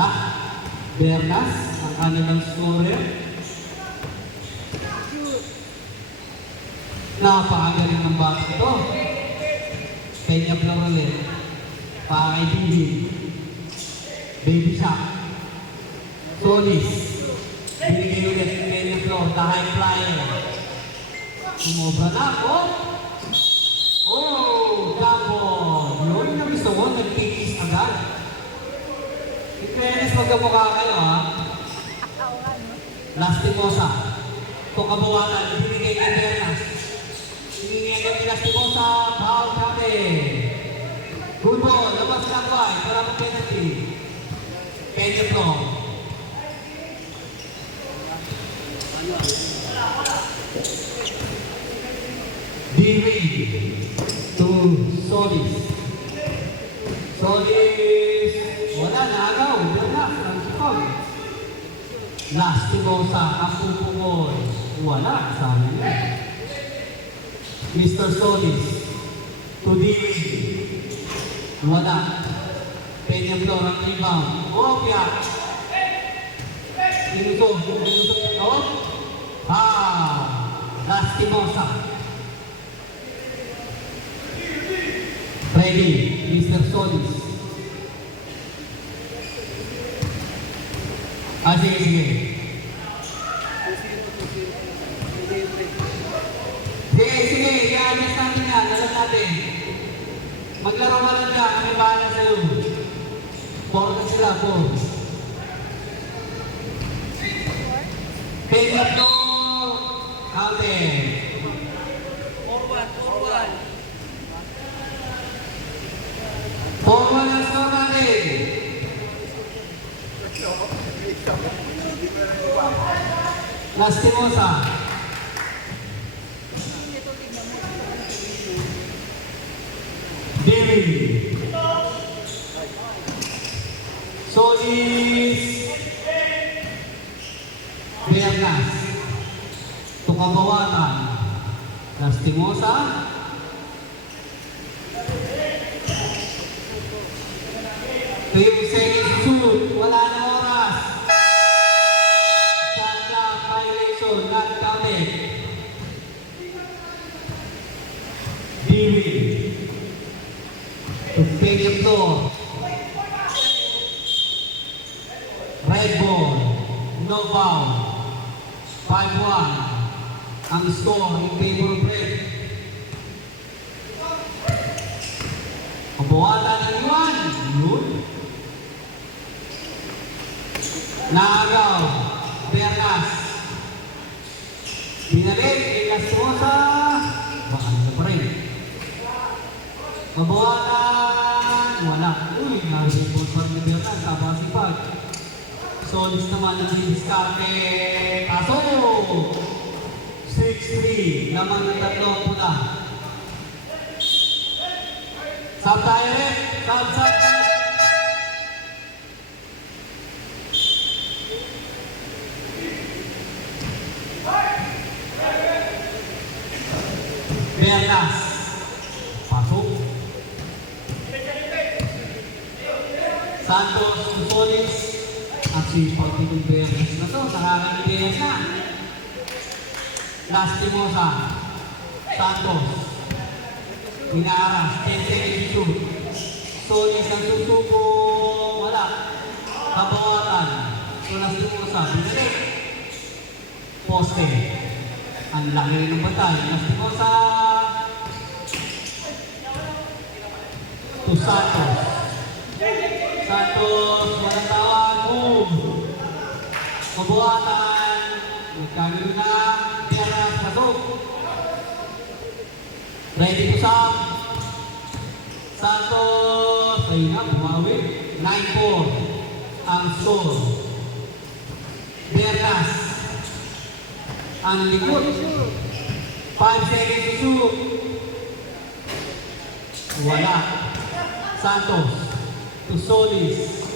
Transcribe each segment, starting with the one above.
Wala. Bernas, ang kanilang scorer. Napakagaling ng bata ito. Peña Florelet. Pakay Divin. Baby Shark. Solis. Binigay ulit ng Peña Flor. The high flyer. Sumobra na ako. Oh, double. Yun na gusto ko. Nag-kikis agad. In fairness, magkamukha kayo ha. Lastimosa. Ito kabuwatan. Binigay kay Bernas. Binigay kay Lastimosa. Foul kami. Good ball. Labas na ko ay. Para mo penalty. Peña Flor. Divin to Solis. Solis. Wala na agaw. Bernas. Ang sipag. Lastimosa. Ang pupungoy. Wala. Sana niya. Mr. Solis. To Divin. Wala. Peña Flor ang rebound. Opya. Inusog. Inusog ito. Lastimosa. Ready. Mr. Solis. Sige, sige. Sige. I-adjust natin yan. Alam natin. Maglaro ka lang dyan. Kami bahala sa'yo. 4 na sila. 4. Peña Flor. Counted. 4-1 ang score natin. Lastimosa. Divin. Solis. Bernas. Tukabawatan. Lastimosa. Team second shoot. Wala na oras. Shot violation. Not counted. Divin. To Peña Flor. Red ball. No foul. 5-1. Ang score in favor of Red. Kabuhatan ng iwan. Yun. Naagaw. Bernas. Binalik. Lastimosa. Baka nito pa rin. Kabuhatan. Wala. Uy, nag-report pa rin ni Bernas. Tama si Pag. Solis naman ang didiskarte. Kaso! 6-3. Naman ng tatlong pula. Sub tayo rin. Sub. Bernas. Pasok. Santos, Solis. At si Pagkitong Bernas na to. Nakakalibehan na. Lastimosa. Santos. Inaaras. 10 seconds shoot. Solis ang susuko. Wala. Kabawatan. So Lastimosa. Binalik. Poste. Ang laki rin ng batay. Lastimosa. To Santos. Santos. Walang tawag. Move. Kabuhatan. Magkagano na. Bernas. Pasok. Ready to sub. Santos. Ayun na. Bumawi. 9-4. Ang score. Bernas. Ang likod. 5 seconds to shoot. Wala. Santos. To Solis.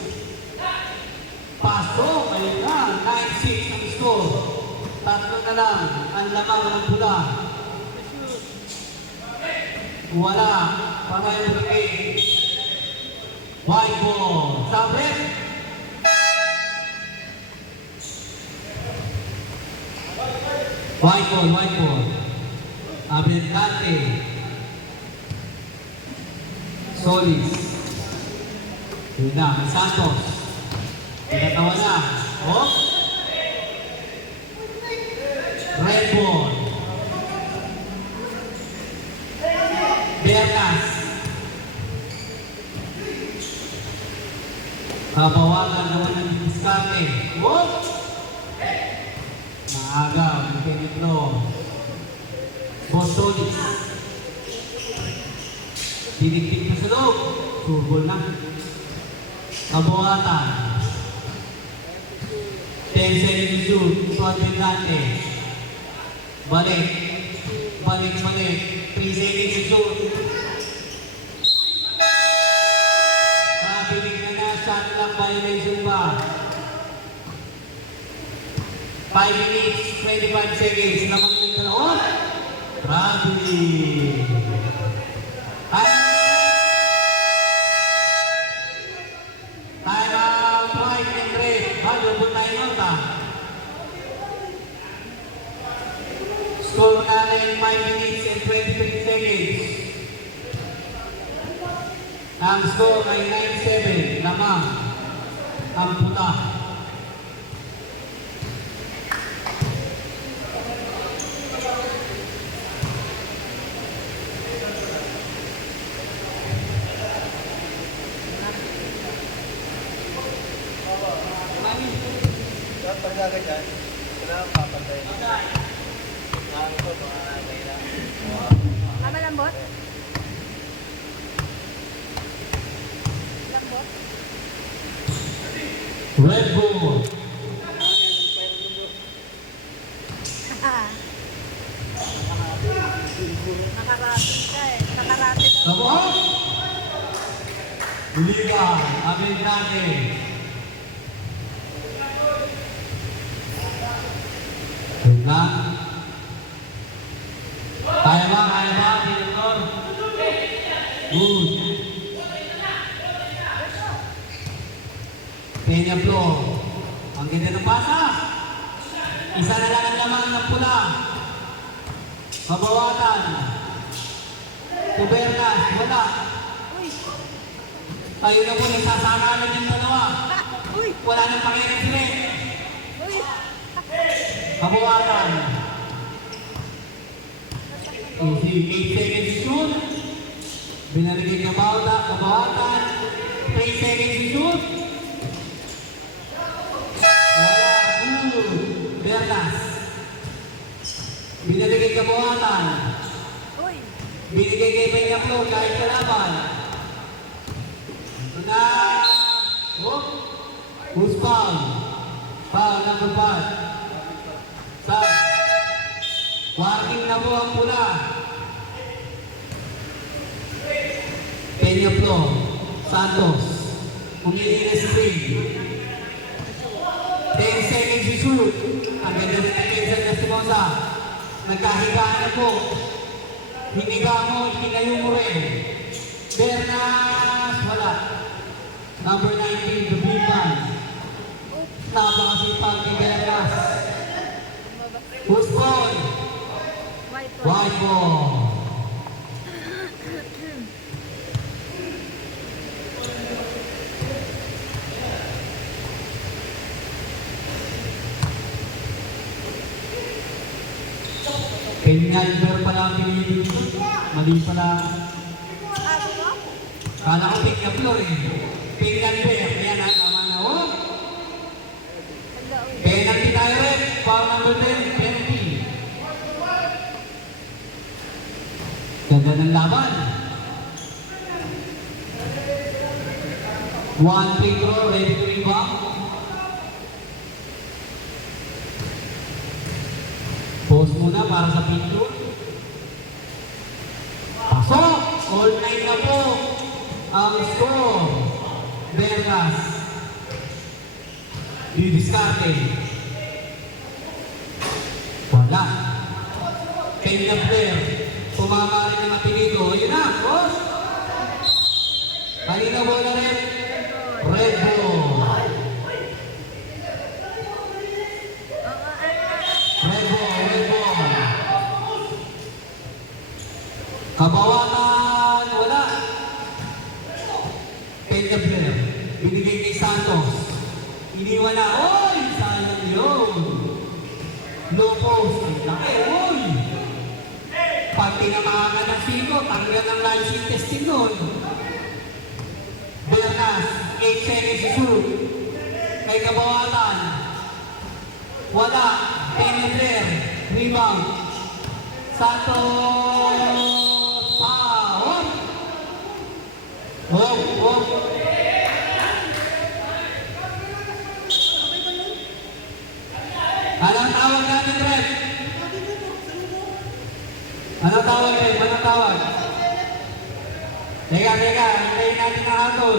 Pasok. Ayun na. 9-6 ang score. Tatlo na lang ang lamang ng pula. Wala. Panay ng game. White ball. Sabret. White ball, white ball. Abelcante. Solis. Yun na, may Santos. Pinatawa na. Oh. Red ball. Bernas. Kabawagan naman ng diskarte. Oh. Maagaw, Benitlo. Bostolis. Dinigtig na sa loob. Turbol na. Kabuhatan. 10 seconds shoot. Suat Bengante. Balik. Balik. 3 seconds shoot. Kapilig na shot lang violation ba? 5 minutes, 25 seconds. Lamang ng dalawa. Grabe. Time out, right and red. Double time out ah. Score natin 5 minutes and 23 seconds. Ang score ay 9-7. Lamang ang puta. Pagkaga dyan, wala kang papatay. Nakakot ko, mga kailang. Malambot? Lambot? Red ball. Nakarating ka eh. Nakarating ka. Tabo. Liga, Abelcante. Na. Kaya ba, Director? Good. Peña Flo. Ang ganda ng pasa. Isa na lang ang lamang ng pula. Mabawatan. Kubernas, wala. Uy! Tayo na po, nagsasakalan yung dalawa. Uy! Wala nang panginan sila. Uy! Kabuhatan. Easy, 8 seconds shoot. Binaligay niya Kabuhatan. 3 seconds shoot. Wala. Bernas. Binaligay Kabuhatan. Uy! Binigay kay Peña Flo kahit kalaban. Ito na. Oh. Who's foul? Foul number 5. Sir, warning na po ang pula. Peña Flo, Santos, pumili na si Spring. 10 seconds to shoot. Ang ganda na natin sa Estimosa. Nagkahiga na po. Hiniga mo, ikinayo mo rin. Bernas, wala. Number 19, the big man. Napakasipag ni Bernas. Who's ball? White ball. White ball. Peñalver pala ang pinili dito. Mali pala. Ano mo? Kala ko Peña Flor eh. Peñalver. Ayan ha, tama na. Oh. Wala, uy. Penalty tayo rin. Foul number 10, penalty. Ganda ng laban. 1 free throw, ready to rebound. Post muna para sa picture. Pasok! All 9 na po ang score. Bernas. Didiskarte. Wala. Peña Flair. Tumama rin ang apelyido. Ayun na, boss. Kanina bola rin. Red ball. Red ball, red ball. Binigay kay Santos. Iniwan na. Oy! Sayang yun. Low post. Ang laki. Oy! Pag tinamakan ng sino, tanggal ng live testing nun. Bernas, 8 seconds to shoot. Kay Kabawatan. Wala. Penetrator. Rebound. Santos. Foul. Oh. Anong tawag natin, Red? Anong tawag, Red? Anong tawag? Teka. Hintayin natin ang hatol.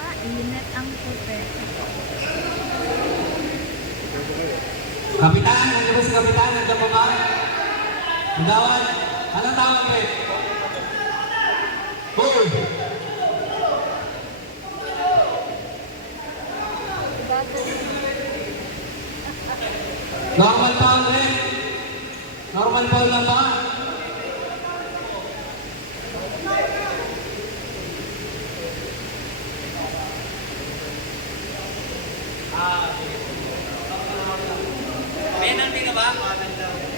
Mainit ang pupe. Kapitan, nandiyan ba si Kapitan? Nandiyan pa ba? Ang tawag? Anong tawag, Red? Hold! Normal foul, Red? Normal foul lang ba? Penalty na ba?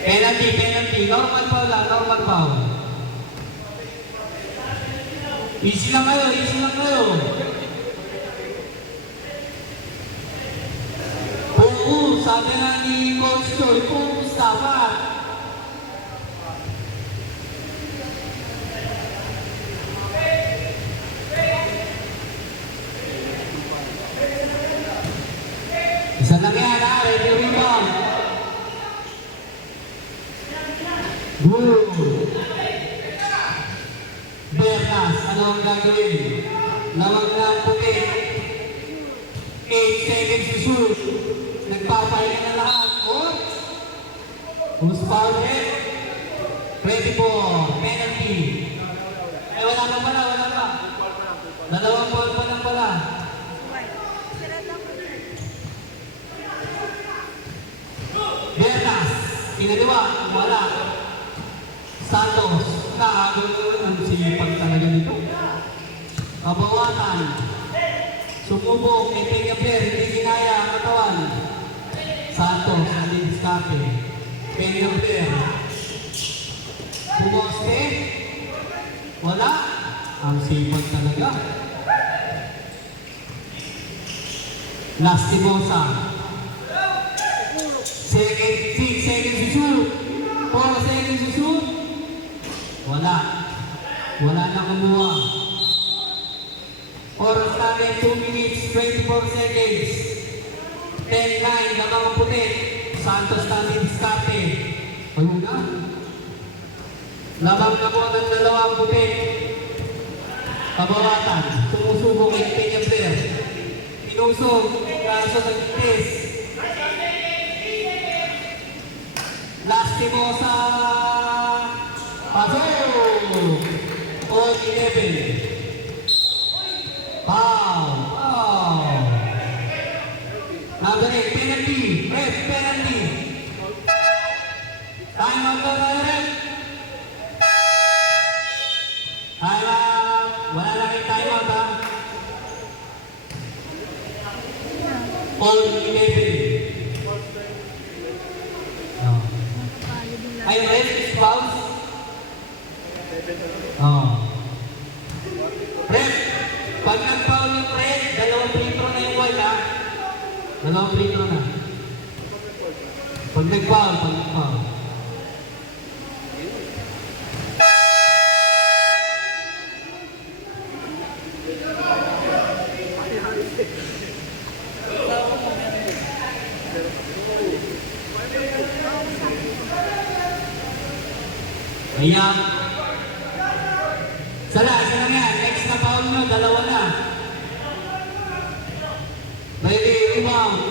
Penalty. Normal foul lang, normal foul. Easy lang kayo. Oo, sabi nga ni Coach Joy, focus dapat. Isa lang yan, ha? Ready rebound. Good. Bernas, ano ang gagawin? Lawag na ang puti. 8 seconds to shoot. Nagpapahinga na lahat. Oh! Who's foul it? Ready for penalty. Ay, wala pa. Dalawang ball pa lang pala. Sira lang ko. Bernas, pinaliwa, wala. Santos, nakagod ang sipag talaga nito. Kabawatan, sumubok, Peñaper, hindi ginaya ang katawan. Santos, alin diskarte. Peñaper, pumoste, wala. Ang sipag talaga. Lastimosa. 6 seconds to shoot. 4 seconds to shoot. Wala na kumuha. Oras namin 2 minutes 24 seconds. 10-9 na mga puti. Santos namin diskarte. Ayun na. Labang na po ng dalawang puti. Kabawatan. Sumusubok kay Peñaper. Inusog. Kaso nag-test. Lastimosa. Pasok! On 11. Foul! Number 8, penalty. Ref, penalty. Time out daw tayo, ref. Time out. Wala lang yung time out, ha? On 11. Ay, ref, is fouls. Ref, pag nag-foul yung ref, dalawang free throw na yung white, ha? Dalawang free throw na. Pag nag-foul. Ayan. Isa lang yan. Next na foul nyo, dalawa na. Ready, rebound.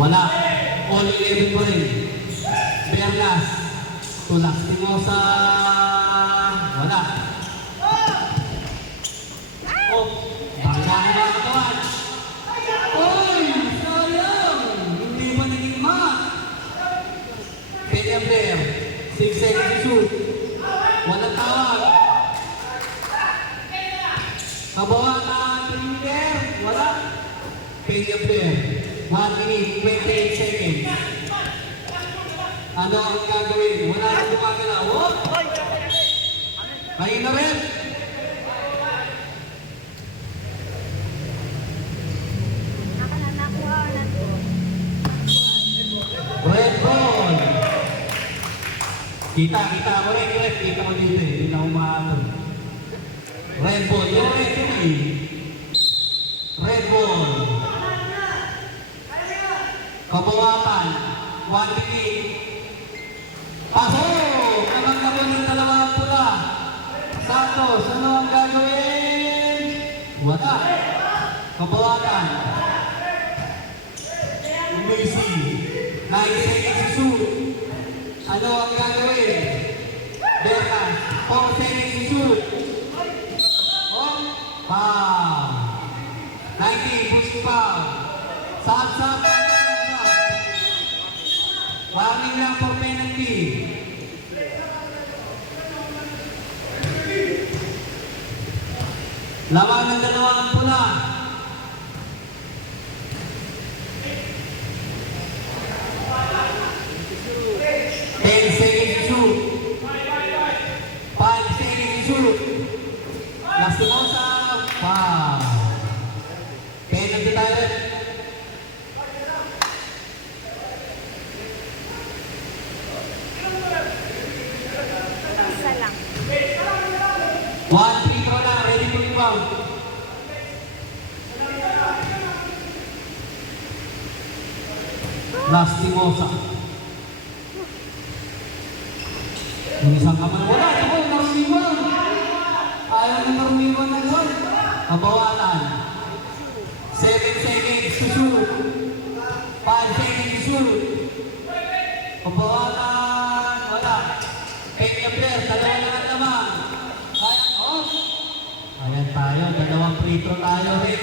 Wala. All 11 pa rin. Bernas. Tulak Timosa. Wala. Oh, bangga ang mga katawan. Oy! Sayang! Hindi pa naging mat. Kenya Blair, 6 seconds to shoot. Walang tawag. Kabawatan, Trinidad, wala. Kenya Blair, 1 minute, 28 seconds. Ano ang gagawin? Wala nang gumagalaw. Oh! Kayo na rin. Nakuha na to. Red ball. Kita ko rin, kita ko dito eh. Hindi na umaano. Red ball, yung red yun eh. Red ball. Kabawatan, 1 minute. Pasok! Naman ng dalawang pula. Santos, ano ang gagawin? Wala. Kabawatan. Messi. 9 seconds to shoot. Ano ang gagawin? Berkan. 4 seconds to shoot. Oh, foul. 19, push foul. Sab. Warning lang for penalty. Lawan ng dalawang pula. Lastimosa, wow. Penalty tayo. Isa lang. 1 free throw lang, ready to rebound. Lastimosa. Yung isang kamay, wala. Ito, narumiwan. Ayaw na narumiwan na gol. Kabawatan. 7 seconds to shoot. 5 seconds to shoot. Kabawatan. Wala. Kenya Blair, dalawa na ang lamang. Kaya, off. Ayan tayo, dalawang free throw tayo rin.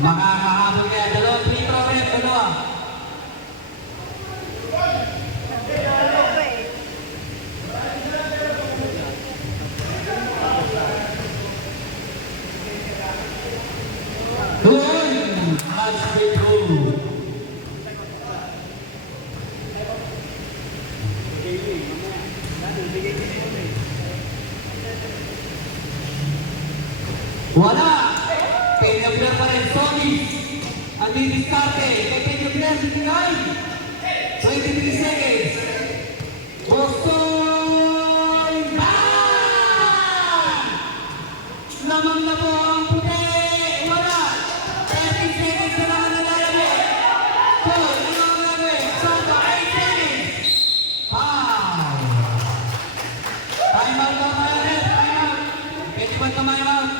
Makakahabol kaya, dalawang free throw rin, dalawa. Ano ba eh? Doon! Match free throw. Wala! Kenya Blair pa rin, solid. Andi diskarte. Kay Kenya Blair, sinigay. 23 seconds. Boston! Bang! Lamang na po ang puti. Wala! 30 seconds na lang ang nalalagay. Paul, ano ang gagawin? Santo, 8 seconds. Foul! Time out na tayo rin. Time out. Pwede ba time out?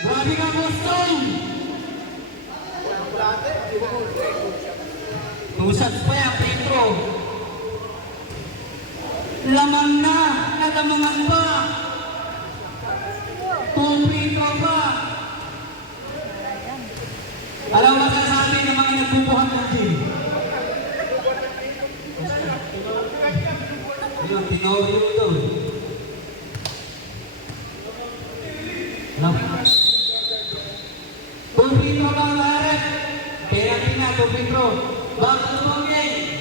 Grabe ka, Boston! Two shots pa yan, free throw. Lamang na, nalamangan pa. 2 free throw pa. Alam mo masasabi ng mga nagbubuhat ng team? Yun, tinorio doon. Alam mo? 2 free throw ba ang lahat? Penalty na, 2 free throw. Back to the game.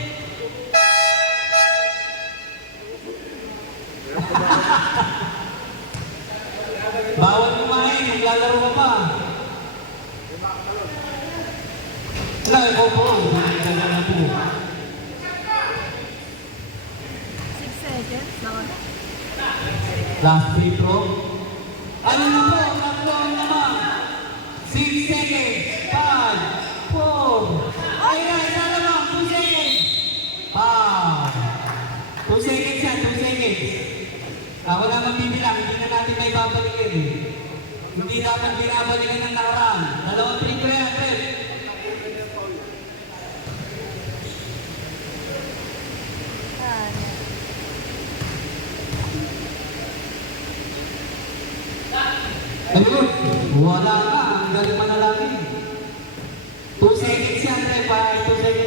Bawal kumain, naglalaro ka pa. Wala, ikaw po. Naglalaro po. 6 seconds. Nakaka. Last free throw. Ano na po? Tatlo ang naman. 6 seconds. 5, 4. Ay, na naman. 2 seconds. 2 seconds yan. 2 seconds. Ako na magbibilang. Hindi na natin may babalikin eh. Hindi dapat binabalikan ng nakaraan. Dalawang free throw yan, Fred. Ayun, wala ka. Ang galing manalangin. 2 seconds yan, Trey. 2 seconds